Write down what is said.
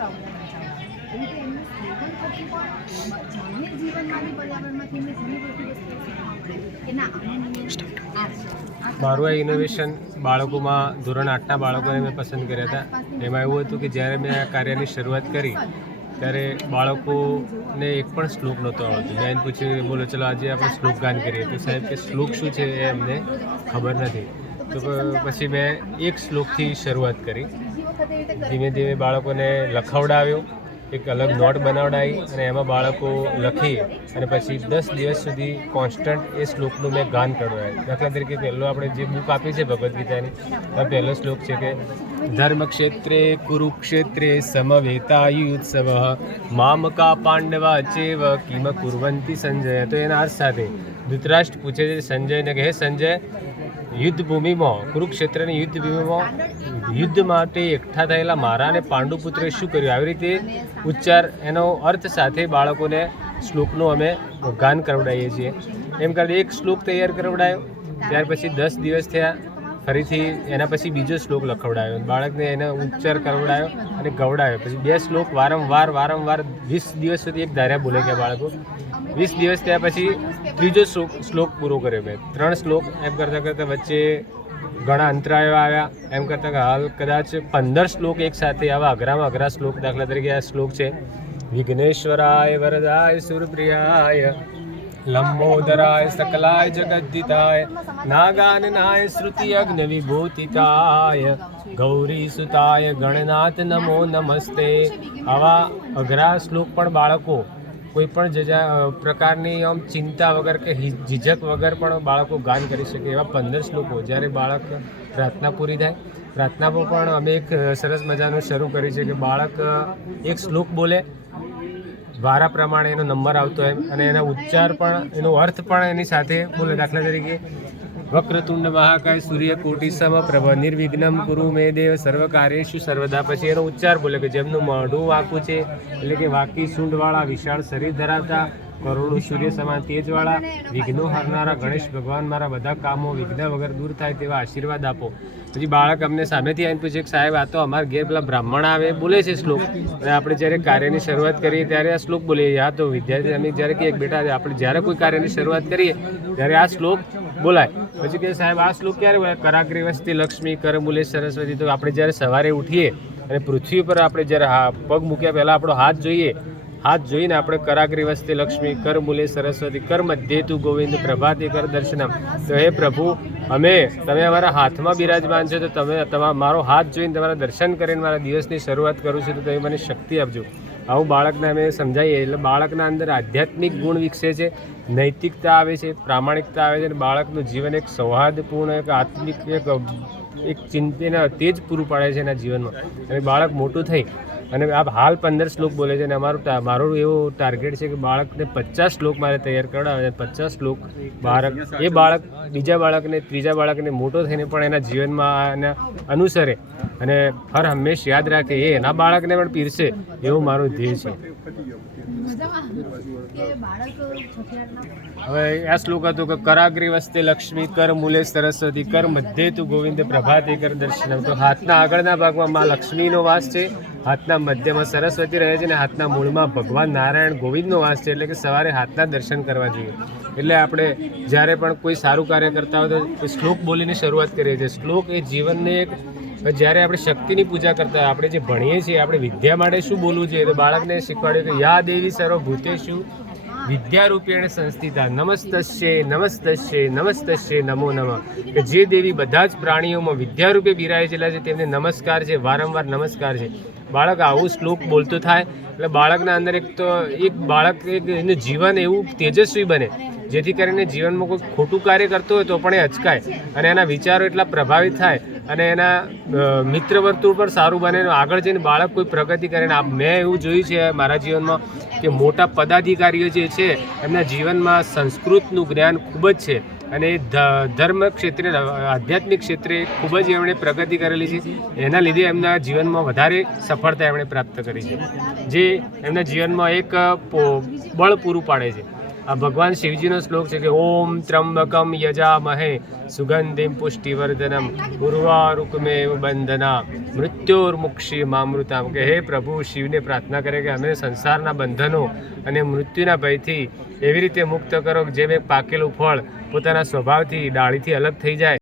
કે અમને બચાવો. એવી રીતે એમને સ્લોગન થકી પણ જાહેર જીવનમાં બી પર્યાવરણમાંથી એમને ઘણી બધી વસ્તુઓ શીખવા મળે કે ના આનો આ છે. મારું આ ઇનોવેશન બાળકોમાં ધોરણ 8ના બાળકોને મેં પસંદ કર્યા હતા. એમાં એવું હતું કે જ્યારે મેં આ કાર્યની શરૂઆત કરી ત્યારે બાળકોને એક પણ શ્લોક નહોતો આવડતો. મેં એને પૂછ્યું, બોલો ચલો આજે આપણે શ્લોક ગાન કરીએ. તો સાહેબ કે શ્લોક શું છે એ અમને ખબર નથી. તો પછી મેં એક શ્લોકથી શરૂઆત કરી. ધીમે ધીમે બાળકોને લખાવડાવ્યો, એક અલગ નોટ બનાવડાવી અને એમાં બાળકો લખી અને પછી 10 દિવસ સુધી કોન્સ્ટન્ટ એ શ્લોકનું મેં ગાન કરવાયું. દાખલા તરીકે પહેલો આપણે જે બુક આપી છે ભગવદ્ ગીતાની, આ પહેલો શ્લોક છે કે ધર્મક્ષેત્રે કુરુક્ષેત્રે સમવેતાયુત્સવ મામકા પાંડવા ચેવ કિમ કુર્વંતિ સંજય. તો એના અર્થ સાથે ધૃતરાષ્ટ્ર પૂછે છે સંજયને કે હે સંજય, યુદ્ધ ભૂમિમાં કુરુક્ષેત્રની યુદ્ધ ભૂમિમાં યુદ્ધ માટે એકઠા થયેલા મારા અને પાંડુપુત્રે શું કર્યું. આવી રીતે ઉચ્ચાર એનો અર્થ સાથે બાળકોને શ્લોકનું અમે ગાન કરવડાવીએ છીએ. એમ કરીને એક શ્લોક તૈયાર કરવડાયો. ત્યાર પછી 10 દિવસ થયા, ફરીથી એના પછી બીજો શ્લોક લખવડાયો. બાળકને એને ઉચ્ચાર કરવડાયો અને ગવડાયો. પછી 2 શ્લોક વારંવાર 20 દિવસ સુધી એક ધાર્યા બોલે ગયા બાળકો. 20 દિવસ થયા પછી ત્રીજો શ્લોક પૂરો કર્યો મેં. 3 શ્લોક એમ કરતાં કરતાં વચ્ચે ઘણા અંતરાયો આવ્યા. એમ કરતાં હાલ કદાચ 15 શ્લોક એક સાથે આવા અઘરામાં અઘરા શ્લોક. દાખલા તરીકે આ શ્લોક છે વિઘ્નેશ્વરાય વરદાય સુરપ્રિયાય લંબોદરાય સકલાય જગદ્દિતાય નાગાનનાય શ્રુતિ અગ્ન વિભૂતિકાય ગૌરી સુતાય ગણનાથ નમો નમસ્તે. આવા અઘરા શ્લોક પણ બાળકો કોઈ પણ પ્રકારની આમ ચિંતા વગર કે ઝીઝક વગર પણ બાળકો ગાન કરી શકે એવા 15 શ્લોકો. જ્યારે બાળક પ્રાર્થના પૂરી થાય, પ્રાર્થનામાં પણ અમે એક સરસ મજાનું શરૂ કરી છે કે બાળક એક શ્લોક બોલે, વારા પ્રમાણે એનો નંબર આવતો એમ, અને એના ઉચ્ચાર પણ એનો અર્થ પણ એની સાથે બોલે. દાખલા તરીકે વક્રતુંડ મહાકાય સૂર્યકોટી સમપ્રભ નિર્વિઘ્નમ કુરુ મે દેવ સર્વ કાર્યેષુ સર્વદા. પછી એનો ઉચ્ચાર બોલે કે જેમનું મોઢું વાંકું છે, એટલે કે વાંકી સૂંઢવાળા વિશાળ શરીર ધરાવતા કરોડો સૂર્ય સમાન તેજવાળા વિઘ્નો હરનારા ગણેશ ભગવાન, મારા બધા કામો વિઘ્ન વગર દૂર થાય તેવા આશીર્વાદ આપો. પછી બાળક અમને સામેથી આવીને પૂછે કે સાહેબ આ તો અમારા ઘેર પેલા બ્રાહ્મણ આવે બોલે છે શ્લોક, અને આપણે જ્યારે કાર્યની શરૂઆત કરીએ ત્યારે આ શ્લોક બોલીએ. યા તો વિદ્યાર્થી અમે જ્યારે કહીએ બેટા આપણે જ્યારે કોઈ કાર્યની શરૂઆત કરીએ ત્યારે આ શ્લોક બોલાય. પછી કે સાહેબ આ શ્લોક ક્યારે બોલાય? કરાગ્રે વસ્તી લક્ષ્મી કર મૂલે સરસ્વતી. તો આપણે જ્યારે સવારે ઉઠીએ અને પૃથ્વી પર આપણે જ્યારે પગ મૂક્યા પહેલાં આપણો હાથ જોઈએ, હાથ જોઈને આપણે કરાગ્રી વસ્તે લક્ષ્મી કર મૂલે સરસ્વતી કર મધ્યે તું ગોવિંદ પ્રભાતે કર દર્શનમ. તો હે પ્રભુ, તમે અમારા હાથમાં બિરાજમાન છો, તો તમે મારો હાથ જોઈને તમારા દર્શન કરીને મારા દિવસની શરૂઆત કરું છું, તો તમે મને શક્તિ આપજો. આવું બાળકને અમે સમજાવીએ એટલે બાળકના અંદર આધ્યાત્મિક ગુણ વિકસે છે, નૈતિકતા આવે છે, પ્રામાણિકતા આવે છે, અને બાળકનું જીવન એક સૌહાર્દપૂર્ણ, એક આત્મિક, એક ચિંતન તેજ પૂરું પાડે છે એના જીવનમાં. અને બાળક મોટું થઈ અને આ હાલ 15 શ્લોક બોલે છે, અને મારું એવું ટાર્ગેટ છે કે બાળકને 50 શ્લોક મારે તૈયાર કરાવે. 50 શ્લોક બાળક બીજા બાળકને, ત્રીજા બાળકને મોટો થઈને પણ એના જીવનમાં એના અનુસરે અને હર હંમેશ યાદ રાખે, એ એના બાળકને પણ પીરસે, એવું મારું ધ્યેય છે. હવે આ શ્લોક હતો કે કરાગ્રી વસ્તે લક્ષ્મી કર મૂલે સરસ્વતી કર મધ્યે તું ગોવિંદ પ્રભાતે કર દર્શનમ. તો હાથના આગળના ભાગમાં માં લક્ષ્મીનો વાસ છે, હાથના મધ્યમાં સરસ્વતી રહે છે, અને હાથના મૂળમાં ભગવાન નારાયણ ગોવિંદનો વાસ છે. એટલે કે સવારે હાથના દર્શન કરવા જોઈએ. એટલે આપણે જ્યારે પણ કોઈ સારું કાર્ય કરતા હોય તો શ્લોક બોલીને શરૂઆત કરીએ છીએ. શ્લોક એ જીવનને એક, જ્યારે આપણે શક્તિની પૂજા કરતા હોય, આપણે જે ભણીએ છીએ, આપણે વિદ્યા માટે શું બોલવું જોઈએ, તો બાળકને શીખવાડ્યું કે યા દેવી સર્વભૂતેષુ વિદ્યારૂપેણ સંસ્થિતા નમસ્તસ્ય નમસ્તસ્ય નમસ્તસ્ય નમો નમઃ. કે જે દેવી બધા જ પ્રાણીઓમાં વિદ્યારૂપે બિરાજેલા છે તેમને નમસ્કાર છે, વારંવાર નમસ્કાર છે. બાળક આવું શ્લોક બોલતો થાય એટલે બાળકના અંદર એનું જીવન એવું તેજસ્વી બને, જેથી કરીને જીવનમાં કોઈ ખોટું કાર્ય કરતો હોય તો પણ એ અચકાય, અને એના વિચારો એટલા પ્રભાવિત થાય, અને એના મિત્ર વર્તુળ પણ સારું બને. આગળ જઈને બાળક કોઈ પ્રગતિ કરે. મેં એવું જોયું છે મારા જીવનમાં કે મોટા પદાધિકારીઓ જે છે એમના જીવનમાં સંસ્કૃતનું જ્ઞાન ખૂબ જ છે, અને ધર્મ ક્ષેત્રે, આધ્યાત્મિક ક્ષેત્રે ખૂબ જ એમણે પ્રગતિ કરેલી છે. એના લીધે એમના જીવનમાં વધારે સફળતા એમણે પ્રાપ્ત કરી છે, જે એમના જીવનમાં એક બળ પૂરું પાડે છે. આ ભગવાન શિવજીનો શ્લોક છે કે ઓમ ત્રંબકમ યજામહે સુગંધિમ પુષ્ટિવર્ધનમ ઉર્વારુકમેવ બંધના મૃત્યોર્મુક્ષી મામૃતામ, કે હે પ્રભુ શિવને પ્રાર્થના કરે કે અમે સંસારના બંધનો અને મૃત્યુના ભયથી એવી રીતે મુક્ત કરો કે જેમ એક પાકેલું ફળ પોતાના સ્વભાવથી ડાળીથી અલગ થઈ જાય